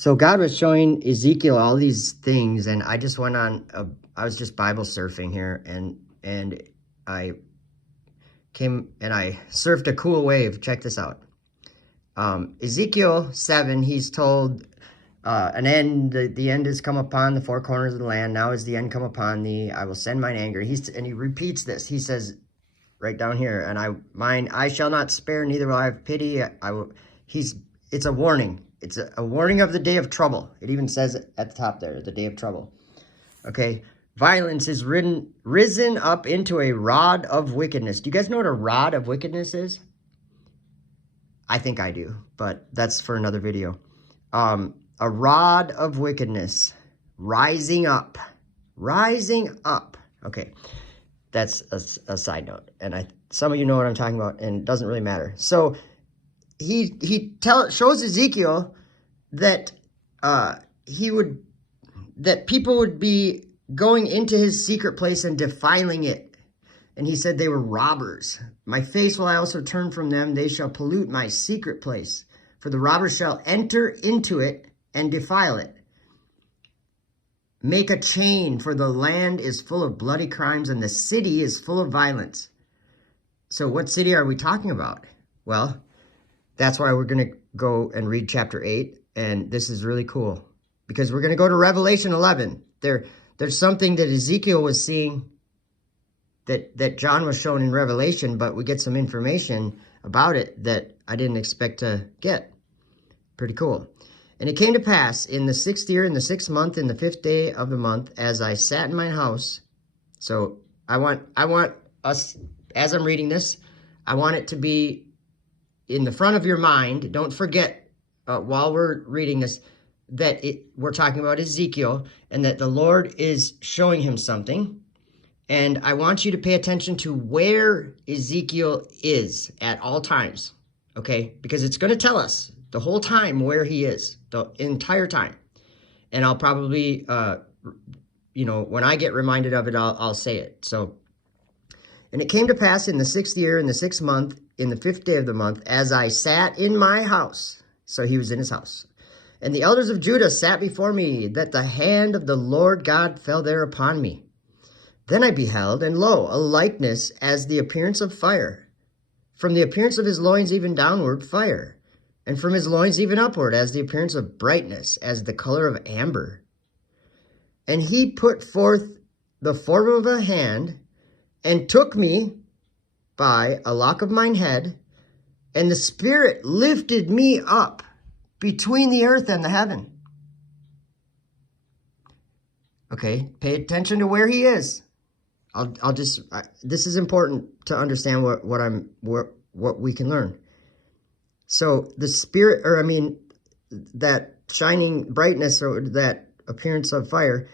So God was showing Ezekiel all these things, and I just went on, I was just Bible surfing here, and I came and I surfed a cool wave. Check this out. Ezekiel 7, he's told an end, the end has come upon the four corners of the land. Now is the end come upon thee. I will send mine anger. And he repeats this. He says right down here, and I shall not spare, neither will I have pity. It's a warning. It's a warning of the day of trouble. It even says it at the top there, the day of trouble. Okay. Violence is risen up into a rod of wickedness. Do you guys know what a rod of wickedness is? I think I do, but that's for another video. A rod of wickedness, rising up. Okay, that's a side note, and some of you know what I'm talking about, and it doesn't really matter. So he shows Ezekiel that that people would be going into his secret place and defiling it. And he said they were robbers. My face will I also turn from them. They shall pollute my secret place. For the robbers shall enter into it and defile it. Make a chain, for the land is full of bloody crimes and the city is full of violence. So what city are we talking about? Well, that's why we're going to go and read chapter 8. And this is really cool because we're going to go to Revelation 11. There's something that Ezekiel was seeing that John was shown in Revelation, but we get some information about it that I didn't expect to get. Pretty cool. And it came to pass in the 6th year, in the 6th month, in the 5th day of the month, as I sat in mine house. So I want us, as I'm reading this, I want it to be in the front of your mind. Don't forget while we're reading this, that we're talking about Ezekiel and that the Lord is showing him something. And I want you to pay attention to where Ezekiel is at all times, okay? Because it's going to tell us the whole time where he is, the entire time. And I'll probably, when I get reminded of it, I'll say it. So, and it came to pass in the 6th year, in the 6th month, in the 5th day of the month, as I sat in my house. So he was in his house. And the elders of Judah sat before me, that the hand of the Lord God fell there upon me. Then I beheld, and lo, a likeness as the appearance of fire. From the appearance of his loins even downward, fire. And from his loins even upward, as the appearance of brightness, as the color of amber. And he put forth the form of a hand, and took me by a lock of mine head, and the Spirit lifted me up between the earth and the heaven. Okay, pay attention to where he is. This is important to understand what we can learn. So the Spirit, that shining brightness or that appearance of fire,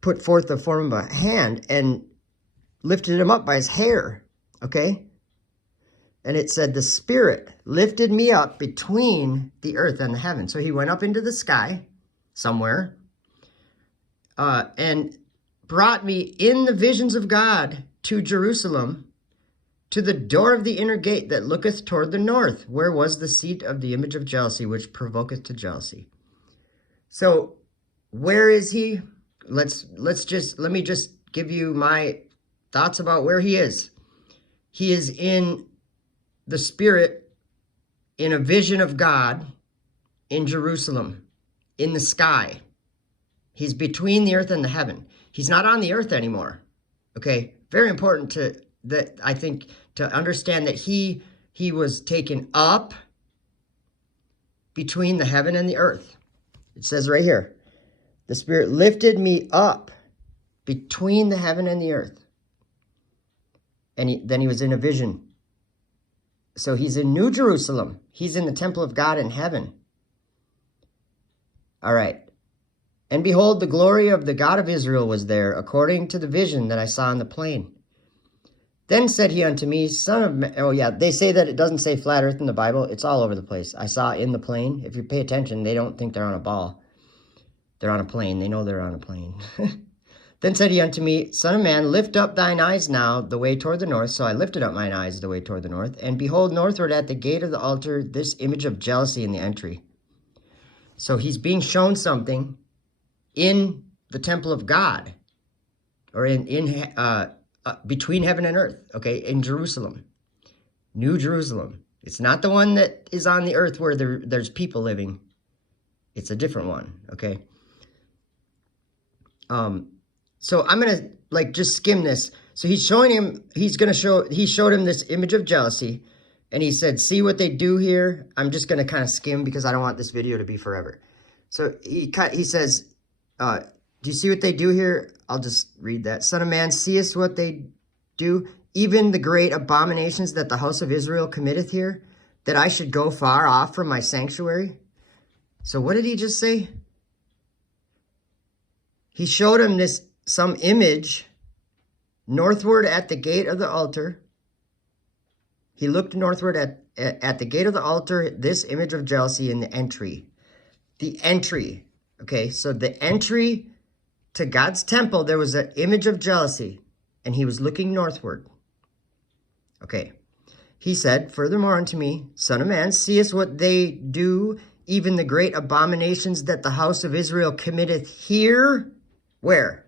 put forth the form of a hand and lifted him up by his hair. Okay. And it said, the Spirit lifted me up between the earth and the heaven. So he went up into the sky somewhere and brought me in the visions of God to Jerusalem, to the door of the inner gate that looketh toward the north, where was the seat of the image of jealousy, which provoketh to jealousy. So where is he? Let me just give you my thoughts about where he is. He is in the Spirit, in a vision of God in Jerusalem, in the sky. He's between the earth and the heaven. He's not on the earth anymore. Okay, very important to understand that he was taken up between the heaven and the earth. It says right here, the Spirit lifted me up between the heaven and the earth. And then he was in a vision. So he's in New Jerusalem. He's in the temple of God in heaven. All right. And behold, the glory of the God of Israel was there, according to the vision that I saw in the plain. Then said he unto me, Son of man. Oh, yeah, they say that it doesn't say flat earth in the Bible. It's all over the place. I saw in the plain. If you pay attention, they don't think they're on a ball. They're on a plane. They know they're on a plane. Then said he unto me, Son of man, lift up thine eyes now the way toward the north. So I lifted up mine eyes the way toward the north. And behold, northward at the gate of the altar, this image of jealousy in the entry. So he's being shown something in the temple of God, or between heaven and earth, okay, in Jerusalem, New Jerusalem. It's not the one that is on the earth where there's people living. It's a different one, okay? So I'm going to just skim this. So he's showing him, he showed him this image of jealousy, and he said, see what they do here? I'm just going to kind of skim because I don't want this video to be forever. So he says, do you see what they do here? I'll just read that. Son of man, seest what they do? Even the great abominations that the house of Israel committeth here, that I should go far off from my sanctuary? So what did he just say? He showed him some image northward at the gate of the altar. He looked northward at the gate of the altar, this image of jealousy in the entry. The entry, okay? So the entry to God's temple, there was an image of jealousy, and he was looking northward. Okay. He said, furthermore unto me, Son of man, seest what they do, even the great abominations that the house of Israel committeth here? Where?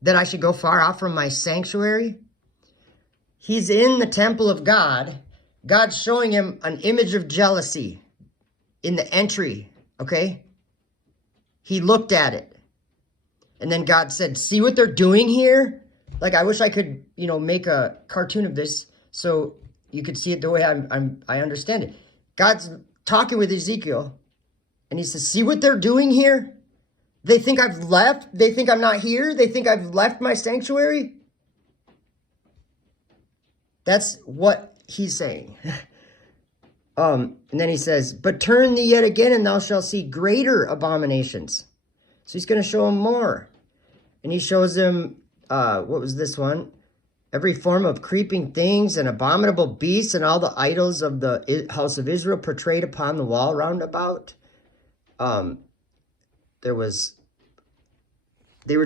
That I should go far off from my sanctuary? He's in the temple of God. God's showing him an image of jealousy in the entry, okay? He looked at it. And then God said, see what they're doing here? Like, I wish I could, make a cartoon of this so you could see it the way I understand it. God's talking with Ezekiel, and he says, see what they're doing here? They think I've left. They think I'm not here. They think I've left my sanctuary. That's what he's saying. And then he says, but turn thee yet again, and thou shalt see greater abominations. So he's going to show him more. And he shows him, what was this one? Every form of creeping things and abominable beasts and all the idols of the house of Israel portrayed upon the wall round about. They were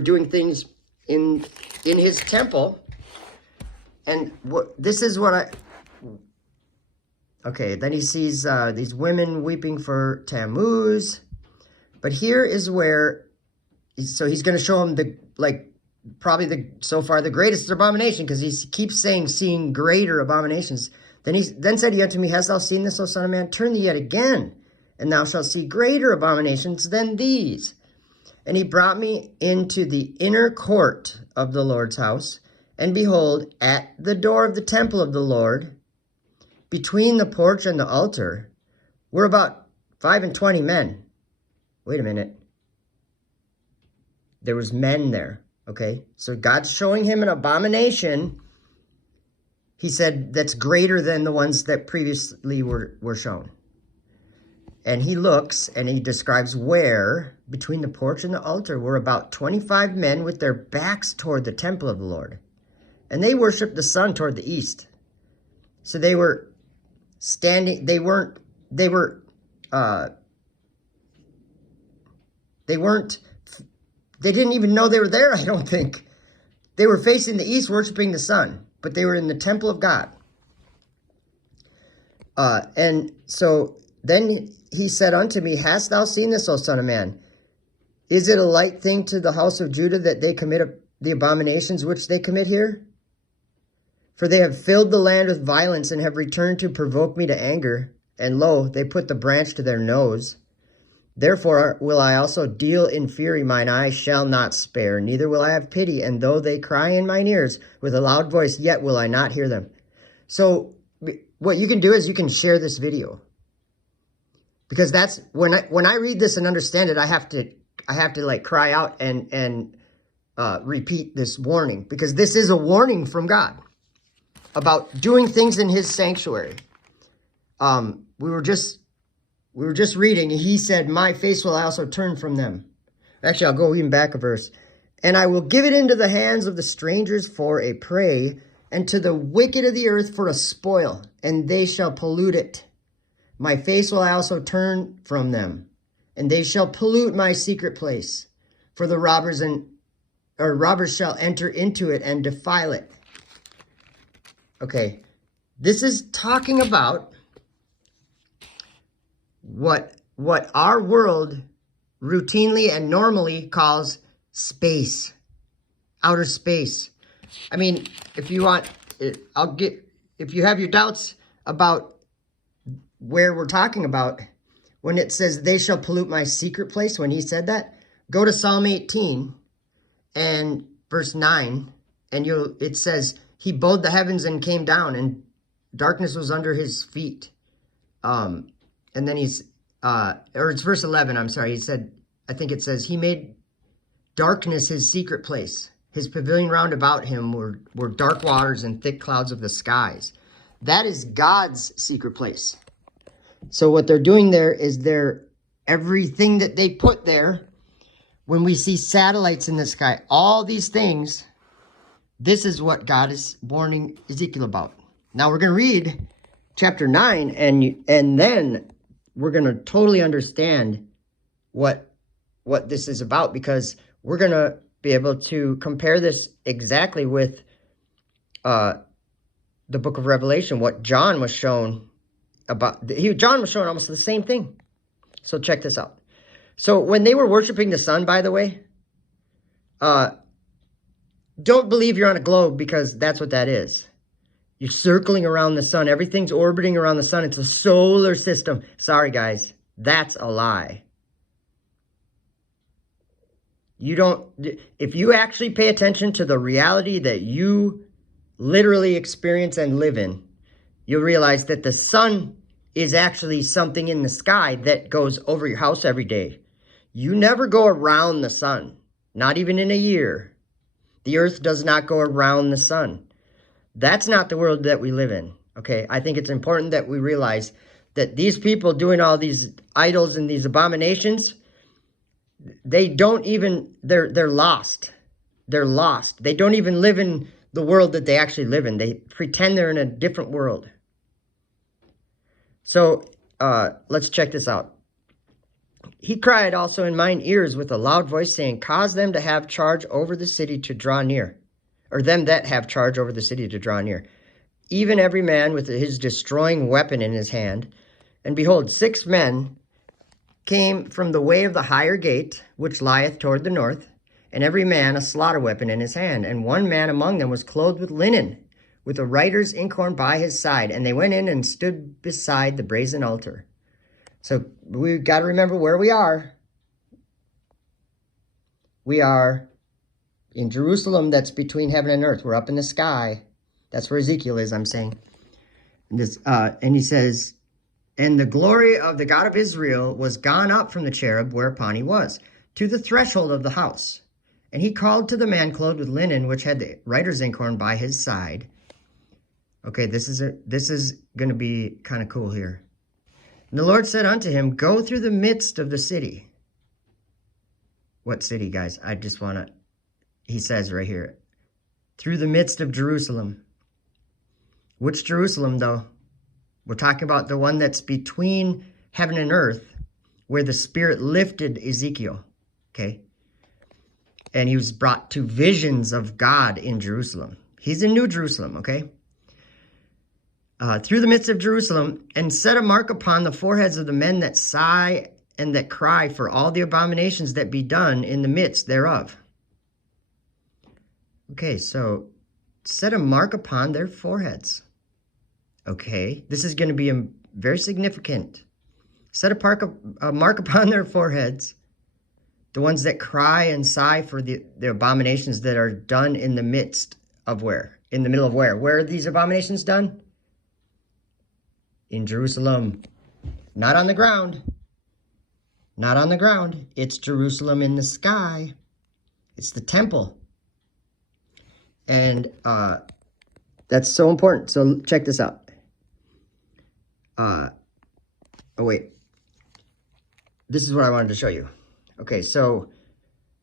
doing things in his temple. And okay, then he sees these women weeping for Tammuz. But here is where, so he's going to show him so far the greatest abomination, because he keeps saying, seeing greater abominations. Then said he unto me, hast thou seen this, O son of man? Turn thee yet again, and thou shalt see greater abominations than these. And he brought me into the inner court of the Lord's house, and behold, at the door of the temple of the Lord, between the porch and the altar, were about 25 men. Wait a minute. There was men there, okay? So God's showing him an abomination, he said, that's greater than the ones that previously were shown. And he looks, and he describes where, between the porch and the altar, were about 25 men with their backs toward the temple of the Lord. And they worshiped the sun toward the east. So they were standing, they didn't even know they were there, I don't think. They were facing the east, worshiping the sun, but they were in the temple of God. And so then he said unto me, hast thou seen this, O son of man? Is it a light thing to the house of Judah that they commit the abominations which they commit here? For they have filled the land with violence, and have returned to provoke me to anger. And lo, they put the branch to their nose. Therefore will I also deal in fury, mine eye shall not spare, neither will I have pity. And though they cry in mine ears with a loud voice, yet will I not hear them. So what you can do is you can share this video. Because that's, when I read this and understand it, I have to cry out and repeat this warning. Because this is a warning from God about doing things in his sanctuary. We were just reading, and he said, my face will I also turn from them. Actually, I'll go even back a verse. And I will give it into the hands of the strangers for a prey, and to the wicked of the earth for a spoil, and they shall pollute it. My face will I also turn from them, and they shall pollute my secret place. For the robbers shall enter into it and defile it. Okay, this is talking about what our world routinely and normally calls space, outer space. I mean, if you want, if you have your doubts about where we're talking about, when it says they shall pollute my secret place, when he said that, go to Psalm 18 and verse 9, and it says he bowed the heavens and came down, and darkness was under his feet. And then or it's verse 11, I'm sorry. He said, I think it says, he made darkness his secret place. His pavilion round about him were dark waters and thick clouds of the skies. That is God's secret place. So what they're doing there is everything that they put there, when we see satellites in the sky, all these things, this is what God is warning Ezekiel about. Now we're going to read chapter 9, and then we're going to totally understand what this is about, because we're going to be able to compare this exactly with the book of Revelation, what John was shown about. John was shown almost the same thing. So check this out. So when they were worshiping the sun, by the way, don't believe you're on a globe, because that's what that is. You're circling around the sun. Everything's orbiting around the sun. It's a solar system. Sorry, guys. That's a lie. If you actually pay attention to the reality that you literally experience and live in, you'll realize that the sun is actually something in the sky that goes over your house every day. You never go around the sun, not even in a year. The earth does not go around the sun. That's not the world that we live in, okay? I think it's important that we realize that these people doing all these idols and these abominations, they're lost. They're lost. They don't even live in the world that they actually live in. They pretend they're in a different world. So let's check this out. He cried also in mine ears with a loud voice, saying, cause them to have charge over the city to draw near, or them that have charge over the city to draw near, even every man with his destroying weapon in his hand. And behold, 6 men came from the way of the higher gate, which lieth toward the north, and every man a slaughter weapon in his hand. And one man among them was clothed with linen, with a writer's inkhorn by his side. And they went in and stood beside the brazen altar. So we've got to remember where we are. We are in Jerusalem, that's between heaven and earth. We're up in the sky. That's where Ezekiel is, I'm saying. And he says, and the glory of the God of Israel was gone up from the cherub whereupon he was, to the threshold of the house. And he called to the man clothed with linen, which had the writer's inkhorn by his side. Okay, this is going to be kind of cool here. And the Lord said unto him, go through the midst of the city. What city, guys? I just want to... He says right here, through the midst of Jerusalem. Which Jerusalem, though? We're talking about the one that's between heaven and earth, where the Spirit lifted Ezekiel, okay? And he was brought to visions of God in Jerusalem. He's in New Jerusalem, okay? Through the midst of Jerusalem, and set a mark upon the foreheads of the men that sigh and that cry for all the abominations that be done in the midst thereof. Okay, so set a mark upon their foreheads. Okay, this is going to be very significant. Set a mark upon their foreheads, the ones that cry and sigh for the abominations that are done in the midst of where? In the middle of where? Where are these abominations done? In Jerusalem. Not on the ground. Not on the ground. It's Jerusalem in the sky. It's the temple. And that's so important. So check this out. Oh, wait. This is what I wanted to show you. Okay, so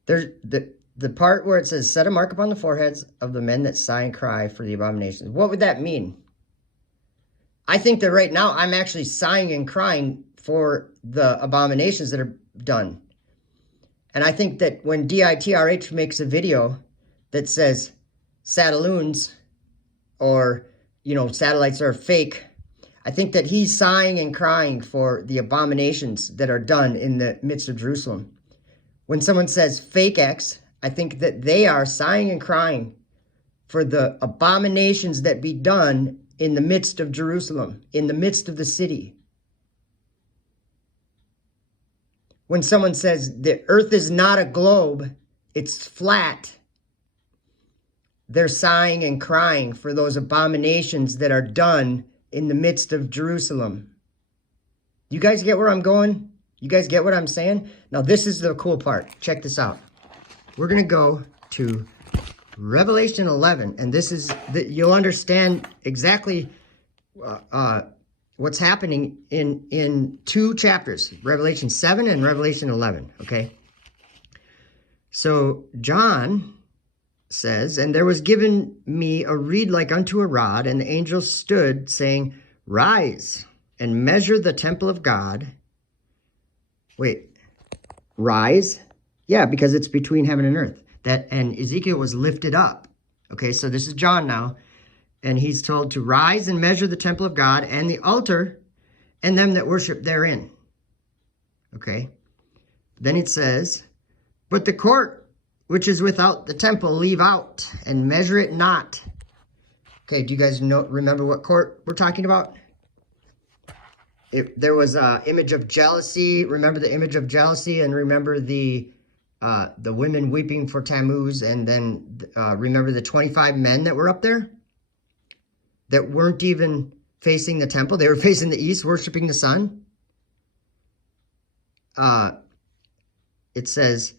there's the part where it says, set a mark upon the foreheads of the men that sigh and cry for the abominations. What would that mean? I think that right now I'm actually sighing and crying for the abominations that are done. And I think that when DITRH makes a video that says, Satelloons, or, satellites are fake, I think that he's sighing and crying for the abominations that are done in the midst of Jerusalem. When someone says fake X, I think that they are sighing and crying for the abominations that be done in the midst of Jerusalem, in the midst of the city. When someone says the earth is not a globe, it's flat, they're sighing and crying for those abominations that are done in the midst of Jerusalem. You guys get where I'm going? You guys get what I'm saying? Now, this is the cool part. Check this out. We're going to go to Revelation 11, and this is you'll understand exactly what's happening in two chapters, Revelation 7 and Revelation 11, okay? So John says, and there was given me a reed like unto a rod, and the angel stood, saying, rise and measure the temple of God. Wait, rise? Yeah, because it's between heaven and earth. And Ezekiel was lifted up. Okay, so this is John now. And he's told to rise and measure the temple of God and the altar and them that worship therein. Okay. Then it says, but the court which is without the temple leave out and measure it not. Okay, do you guys remember what court we're talking about? There was an image of jealousy. Remember the image of jealousy, and remember the women weeping for Tammuz, and then remember the 25 men that were up there that weren't even facing the temple. They were facing the east, worshiping the sun. It says,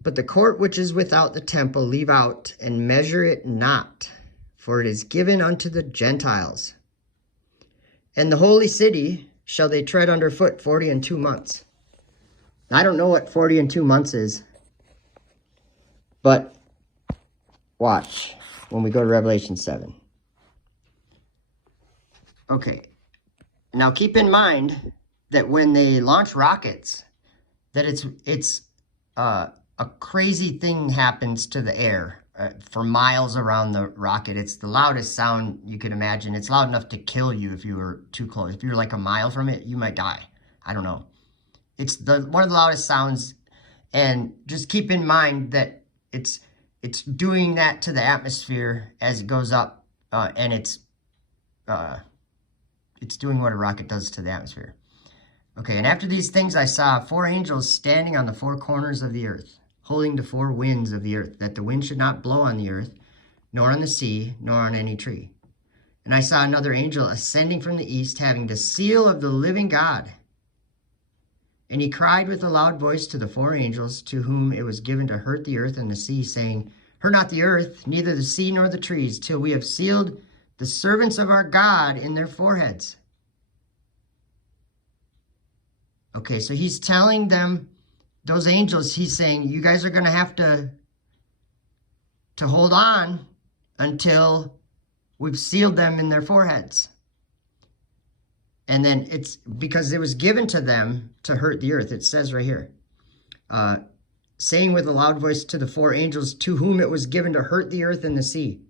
but the court which is without the temple leave out and measure it not, for it is given unto the Gentiles. And the holy city shall they tread under foot 40 and 2 months. I don't know what 40 and 2 months is, but watch when we go to Revelation 7. Okay, now keep in mind that when they launch rockets, that it's a crazy thing happens to the air for miles around the rocket. It's the loudest sound you could imagine. It's loud enough to kill you if you were too close. If you're like a mile from it, you might die. I don't know. It's one of the loudest sounds, and just keep in mind that it's doing that to the atmosphere as it goes up, and it's doing what a rocket does to the atmosphere. Okay, and after these things I saw 4 angels standing on the 4 corners of the earth, holding the 4 winds of the earth, that the wind should not blow on the earth, nor on the sea, nor on any tree. And I saw another angel ascending from the east, having the seal of the living God. And he cried with a loud voice to the 4 angels, to whom it was given to hurt the earth and the sea, saying, hurt not the earth, neither the sea nor the trees, till we have sealed the servants of our God in their foreheads. Okay, so he's telling them, those angels, he's saying, you guys are going to have to hold on until we've sealed them in their foreheads. And then it's because it was given to them to hurt the earth. It says right here, saying with a loud voice to the 4 angels, to whom it was given to hurt the earth and the sea.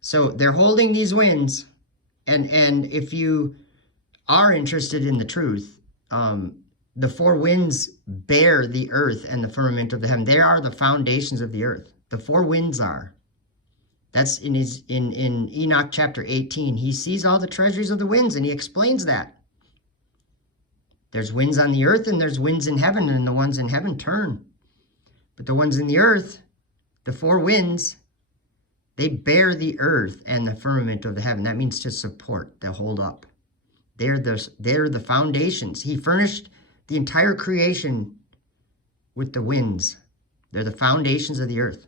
So they're holding these winds. And if you are interested in the truth, the 4 winds bear the earth and the firmament of the heaven. They are the foundations of the earth. The 4 winds are. That's in Enoch chapter 18. He sees all the treasuries of the winds, and he explains that. There's winds on the earth, and there's winds in heaven, and the ones in heaven turn. But the ones in the earth, the 4 winds, they bear the earth and the firmament of the heaven. That means to support, to hold up. They're the foundations. He furnished the entire creation with the winds. They're the foundations of the earth.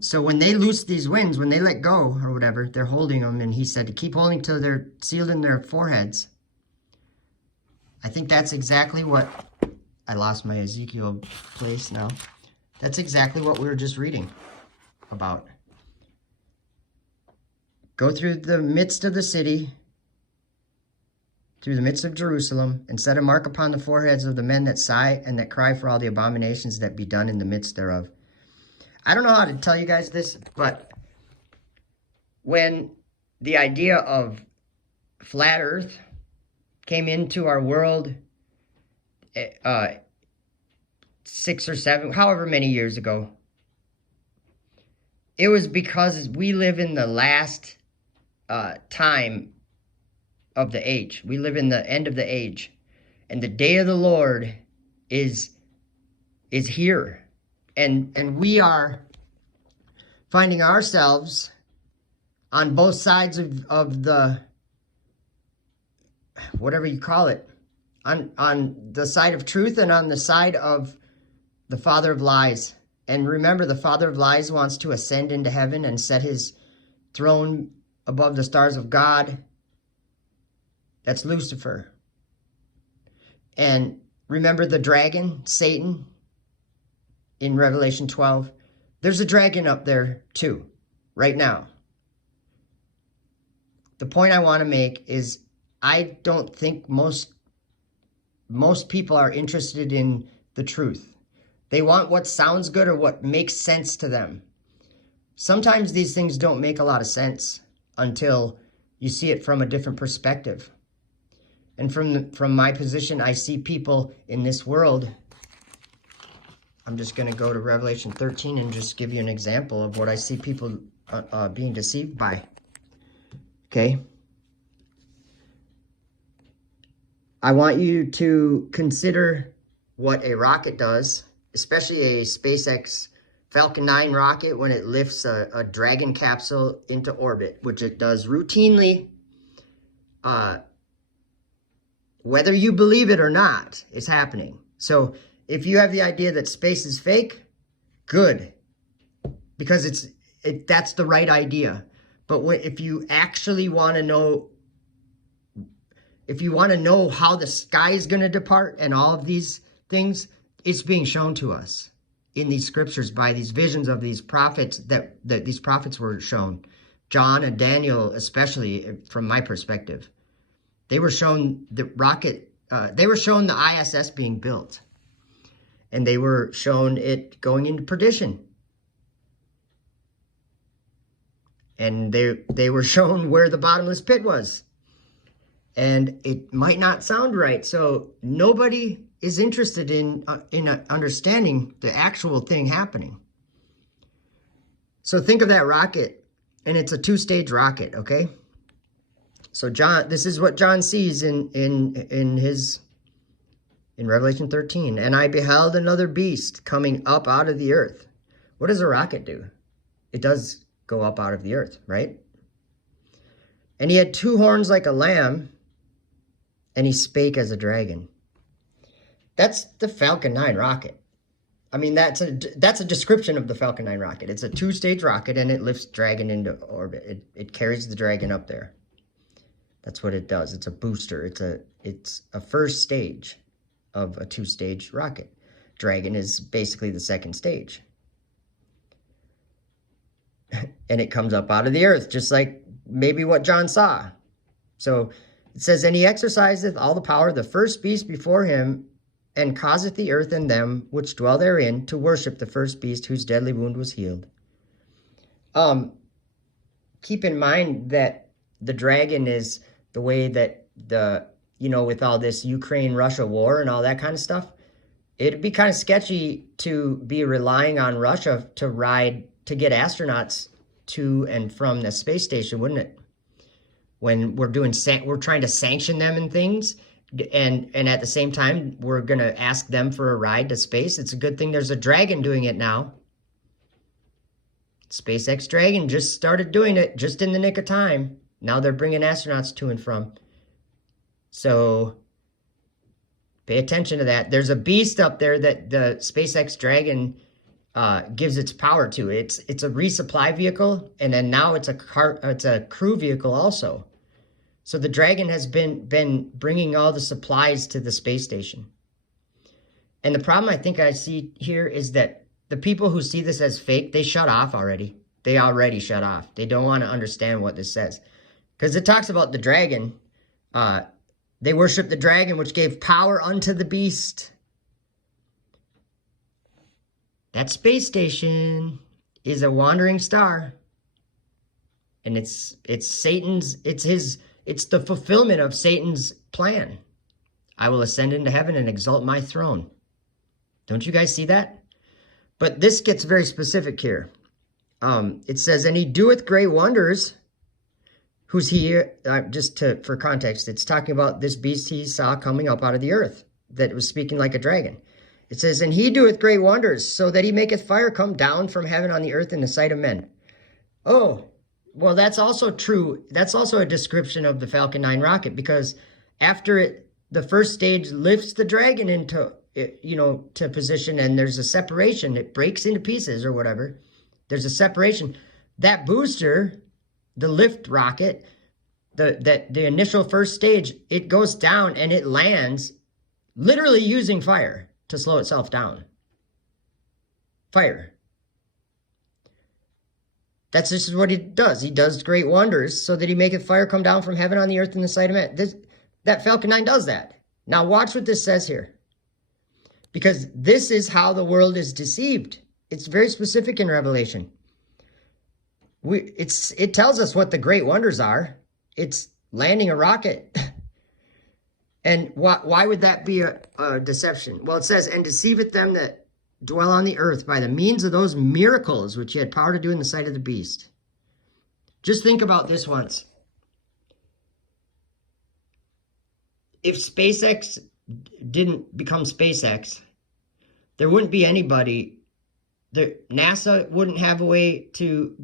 So when they loose these winds, when they let go or whatever, they're holding them. And he said to keep holding till they're sealed in their foreheads. I think that's exactly what, I lost my Ezekiel place now. That's exactly what we were just reading about. Go through the midst of the city, through the midst of Jerusalem, and set a mark upon the foreheads of the men that sigh and that cry for all the abominations that be done in the midst thereof. I don't know how to tell you guys this, but when the idea of flat earth came into our world 6 or 7, however many years ago, it was because we live in the last time of the age. We live in the end of the age. And the day of the Lord is here. And we are finding ourselves on both sides of the, whatever you call it, on the side of truth and on the side of the father of lies. And remember, the father of lies wants to ascend into heaven and set his throne above the stars of God. That's Lucifer. And remember the dragon, Satan, in Revelation 12. There's a dragon up there too, right now. The point I want to make is I don't think most people are interested in the truth. They want what sounds good or what makes sense to them. Sometimes these things don't make a lot of sense until you see it from a different perspective. And from my position, I see people in this world. I'm just going to go to Revelation 13 and just give you an example of what I see people being deceived by. Okay? I want you to consider what a rocket does, especially a SpaceX Falcon 9 rocket when it lifts a Dragon capsule into orbit, which it does routinely. Whether you believe it or not, it's happening. So if you have the idea that space is fake, good, because that's the right idea. But if you actually want to know, if you want to know how the sky is going to depart and all of these things, it's being shown to us in these scriptures by these visions of these prophets that these prophets were shown. John and Daniel, especially from my perspective. They were shown the rocket, they were shown the ISS being built. And they were shown it going into perdition. And they were shown where the bottomless pit was. And it might not sound right. So nobody is interested in understanding the actual thing happening. So think of that rocket, and it's a 2-stage rocket, okay? So John, this is what John sees in Revelation 13. And I beheld another beast coming up out of the earth. What does a rocket do? It does go up out of the earth, right? And he had 2 horns like a lamb, and he spake as a dragon. That's the Falcon 9 rocket. I mean, that's a description of the Falcon 9 rocket. It's a 2-stage rocket, and it lifts dragon into orbit. It carries the dragon up there. That's what it does. It's a booster. It's a first stage of a 2-stage rocket. Dragon is basically the second stage. And it comes up out of the earth, just like maybe what John saw. So it says, and he exerciseth all the power of the first beast before him, and causeth the earth and them which dwell therein to worship the first beast whose deadly wound was healed. Keep in mind that the dragon is the way that with all this Ukraine-Russia war and all that kind of stuff, it'd be kind of sketchy to be relying on Russia to get astronauts to and from the space station, wouldn't it? When we're trying to sanction them and things, and at the same time, we're going to ask them for a ride to space. It's a good thing there's a Dragon doing it now. SpaceX Dragon just started doing it just in the nick of time. Now they're bringing astronauts to and from. So pay attention to that. There's a beast up there that the SpaceX Dragon gives its power to. It's a resupply vehicle, and then now it's a crew vehicle also. So the Dragon has been bringing all the supplies to the space station. And the problem I think I see here is that the people who see this as fake, they shut off already. They already shut off. They don't want to understand what this says. Because it talks about the dragon. They worship the dragon, which gave power unto the beast. That space station is a wandering star. And it's Satan's, it's the fulfillment of Satan's plan. I will ascend into heaven and exalt my throne. Don't you guys see that? But this gets very specific here. It says, and he doeth great wonders. Who's he? For context, it's talking about this beast he saw coming up out of the earth, that was speaking like a dragon. It says, and he doeth great wonders, so that he maketh fire come down from heaven on the earth in the sight of men. Oh, well, that's also true. That's also a description of the Falcon 9 rocket, because after the first stage lifts the dragon into, to position, and there's a separation, it breaks into pieces or whatever. There's a separation. That booster, the lift rocket, the initial first stage, it goes down and it lands literally using fire to slow itself down. Fire. That's just what he does. He does great wonders so that he maketh fire come down from heaven on the earth in the sight of men. That Falcon 9 does that. Now watch what this says here. Because this is how the world is deceived. It's very specific in Revelation. It tells us what the great wonders are. It's landing a rocket. And why would that be a deception? Well, it says, and deceiveth them that dwell on the earth by the means of those miracles which he had power to do in the sight of the beast. Just think about this once. If SpaceX didn't become SpaceX, there wouldn't be anybody. NASA wouldn't have a way to